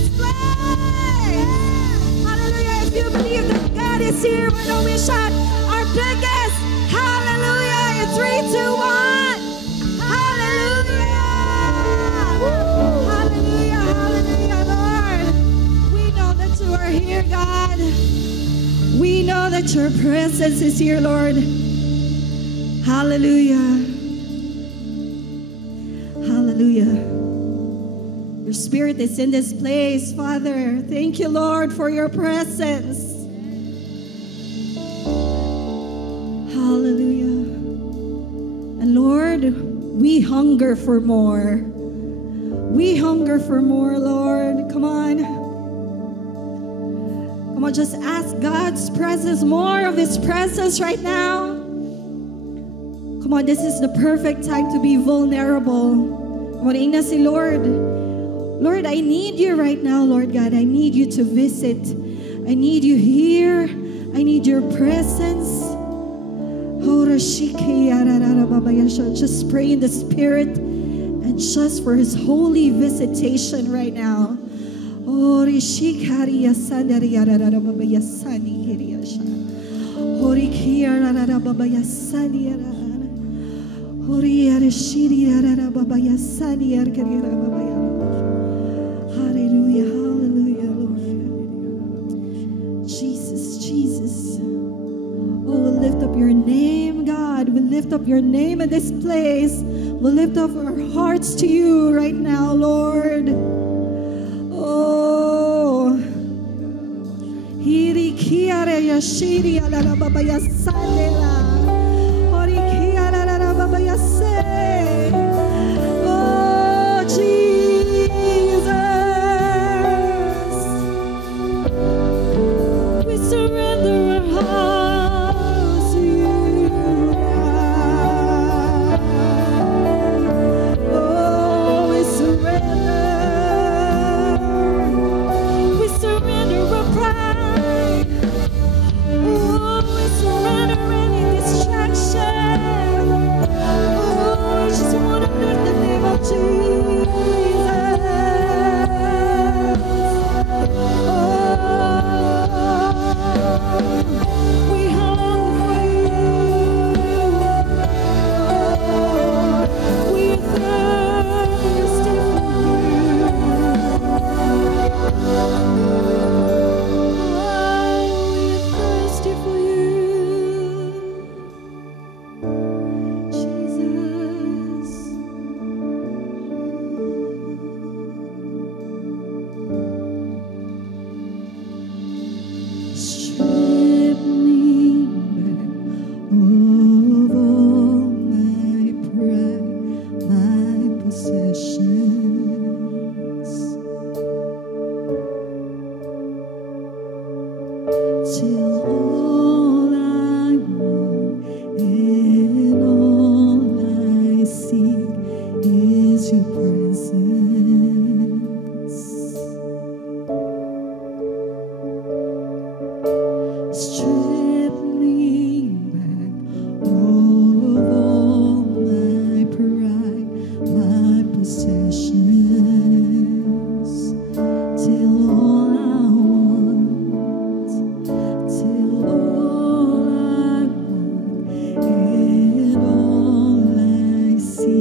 this place. Hallelujah. If you believe that God is here, why don't we shout our biggest hallelujah in 3, 2, 1. Hallelujah. Hallelujah. Hallelujah, Lord. We know that you are here, God. We know that your presence is here, Lord. Hallelujah. Hallelujah. Your spirit is in this place, Father. Thank you, Lord, for your presence. Hallelujah. And Lord, we hunger for more. We hunger for more, Lord. Come on. Come on, just ask God's presence, more of His presence right now. Come on, this is the perfect time to be vulnerable. Come on, ina si Lord. Lord, I need you right now, Lord God. I need you to visit. I need you here. I need your presence. Just pray in the Spirit and just for His holy visitation right now. Hallelujah, hallelujah, Lord. Jesus, Jesus. Oh, we'll lift up your name, God. We'll lift up your name in this place. We'll lift up our hearts to you right now, Lord. Oh. Hiri kiare yashiri ala baba yasalera. Hori kiara ala baba yase. Oh, Jesus. We surrender our hearts to you. Oh, we surrender. We surrender our pride. Oh, we surrender any distraction. Oh, we just want to lift the name of Jesus. We hunger for you. We thirsty for you. We're thirsty for you, Jesus. Strip me back of all my pride, my possessions, till all I want and all I seek is your presence. Strip me back of all my pride, my possessions, till all I want, till all I want and all I seek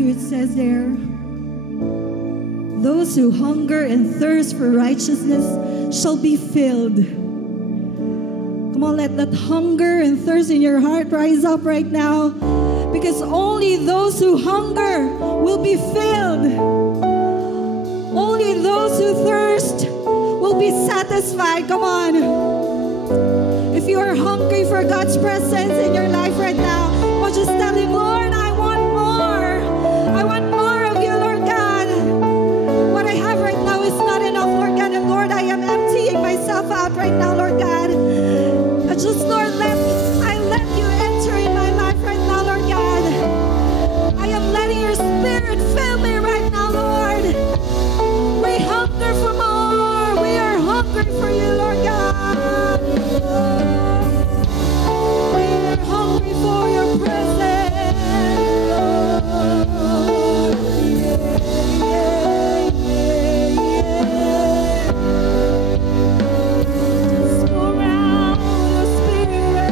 Matthew, it says there, those who hunger and thirst for righteousness shall be filled. Come on, let that hunger and thirst in your heart rise up right now, because only those who hunger will be filled. Only those who thirst will be satisfied. Come on. If you are hungry for God's presence in your life right now, well, just tell Him, Lord, I want more. I want more of you, Lord God. What I have right now is not enough, Lord God. And Lord, I am emptying myself out right now, Lord God. Just, Lord, I let you enter in my life right now, Lord God. I am letting your Spirit fill me right now, Lord. We hunger for more. We are hungry for you, Lord God. We are hungry for your presence, Lord. Just pour out your Spirit.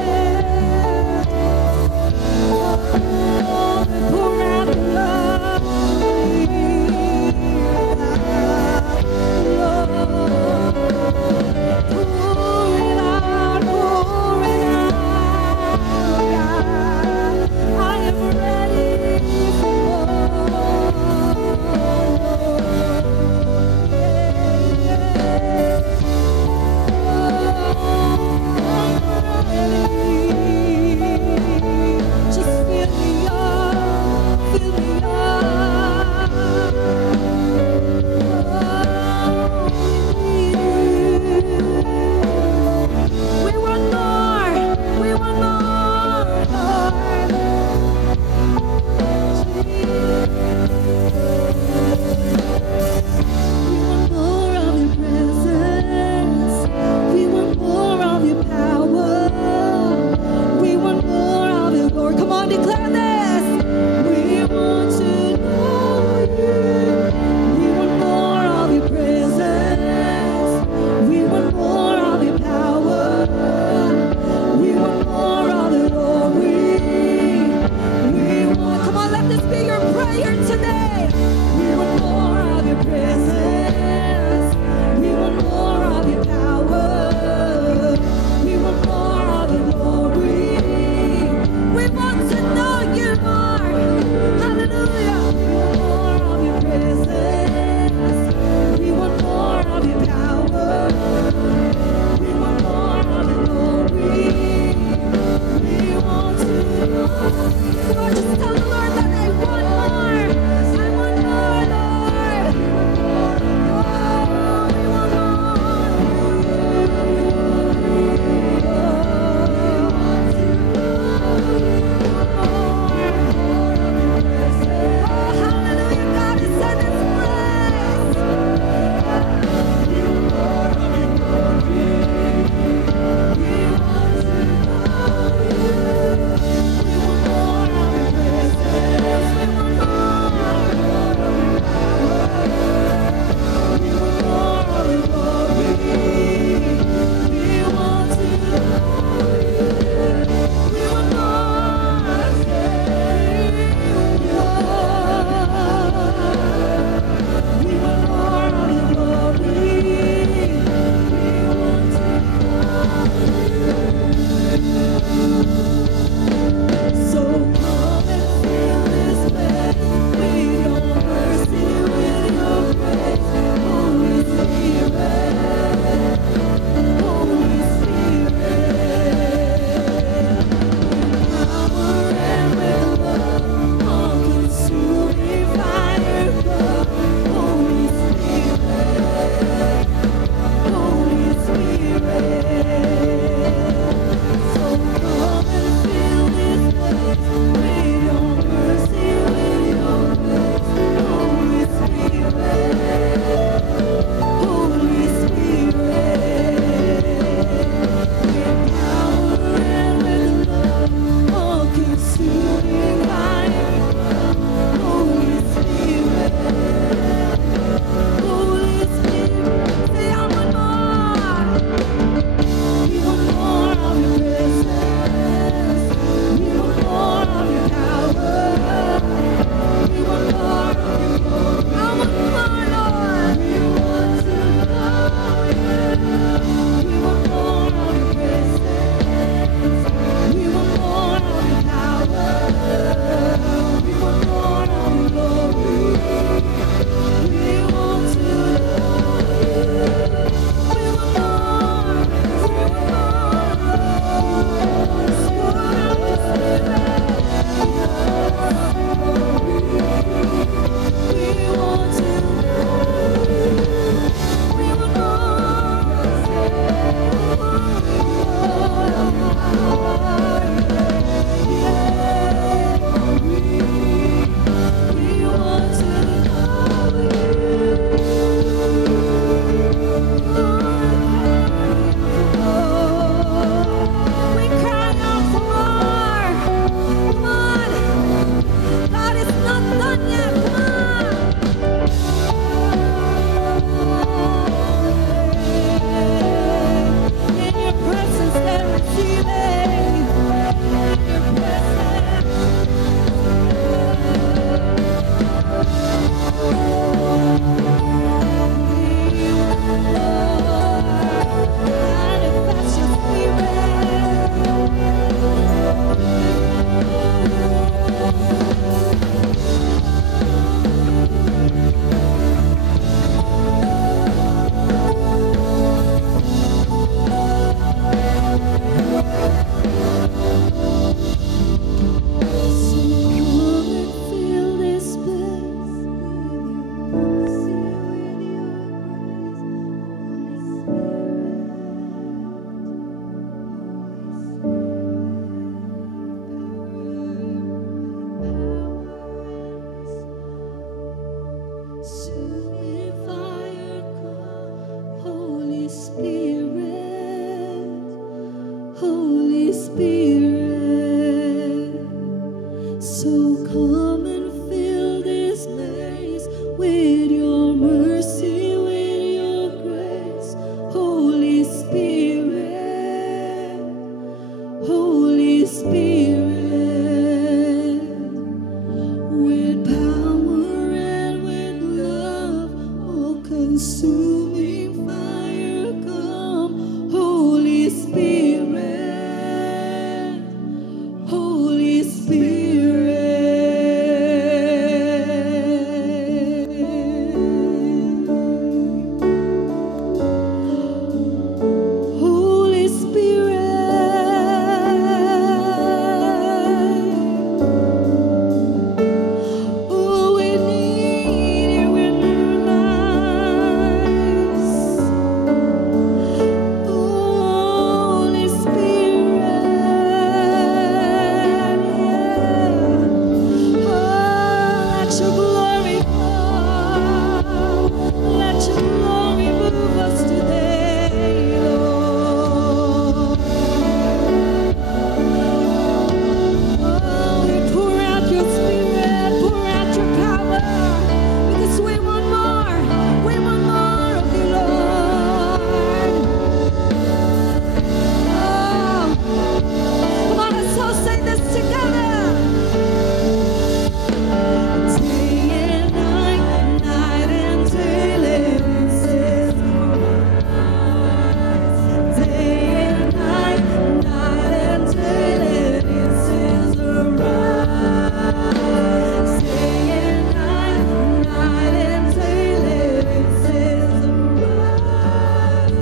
Holy Spirit, so come and fill this place with your mercy, with your grace. Holy Spirit, Holy Spirit, with power and with love, all consuming fire, come. Holy Spirit, Holy Spirit. Holy Spirit, oh, we need you in our lives. Holy Spirit, yeah. Oh, let your glory fall. Let your glory move us today, Lord. Oh, we pour out your spirit, pour out your power, because we want more of you, Lord. Oh, come on, let's all say this together. Day and night, night and day, let it says day and night, night and day, let it says arise. Day and night, night and day, let it says arise.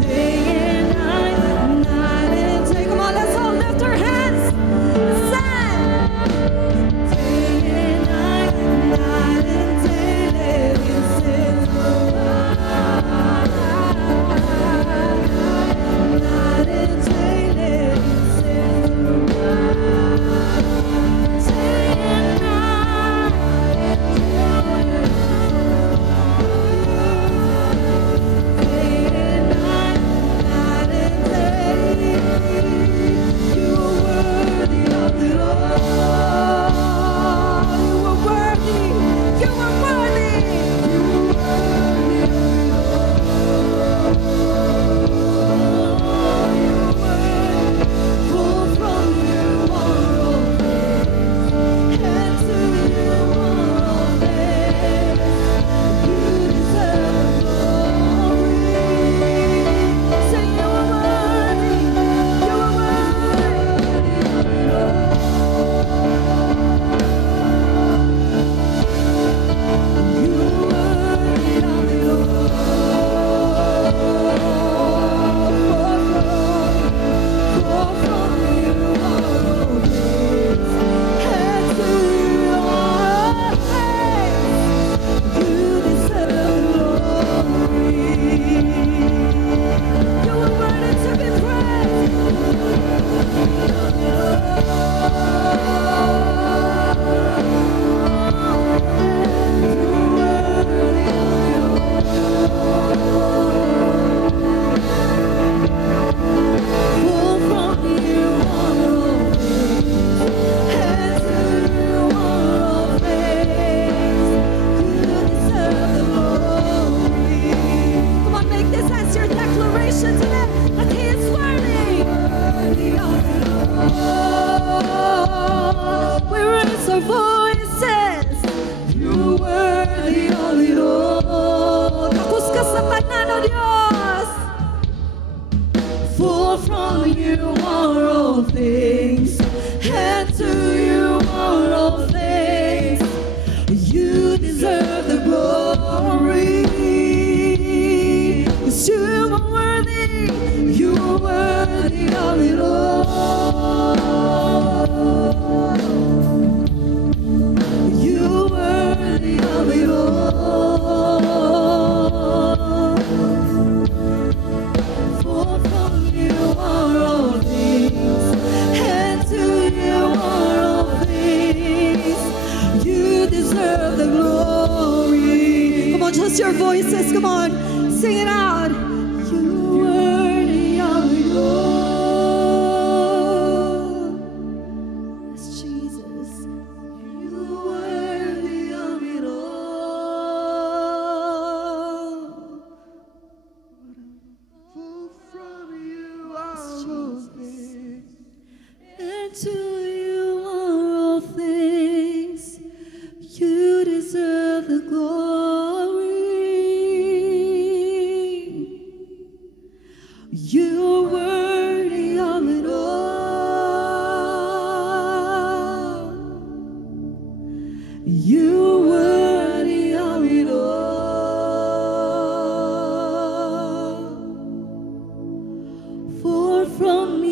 Day and night, night and day. Come on, let's all lift our hands and sing. Day and night, night and day, let it says arise. Night and day, let it says arise. Day and night, day and night, night and day. You are worthy of it all. You are worthy. You are worthy. You are worthy of it all. You are worthy. For from you are all things, and to you are all things. You deserve glory. Say you are worthy. You are worthy of it all. You are worthy of it all. For from you are all things, and to you are all things. You deserve glory. You are worthy to be praised. For from you are all things, and to you are all things. You deserve the glory. Come on, make this as your declaration today that He is worthy. Worthy of it all. We raise our voices. You're worthy of it all. Tapos ka sa tanan, O Diyos. For from you are all things, and to you are all things. You deserve the glory. 'Cause you are worthy. You are worthy of it all. You are worthy of it all. For from you are all things, and to you are all things. You deserve the glory. Come on, just your voices. Come on, sing it out. from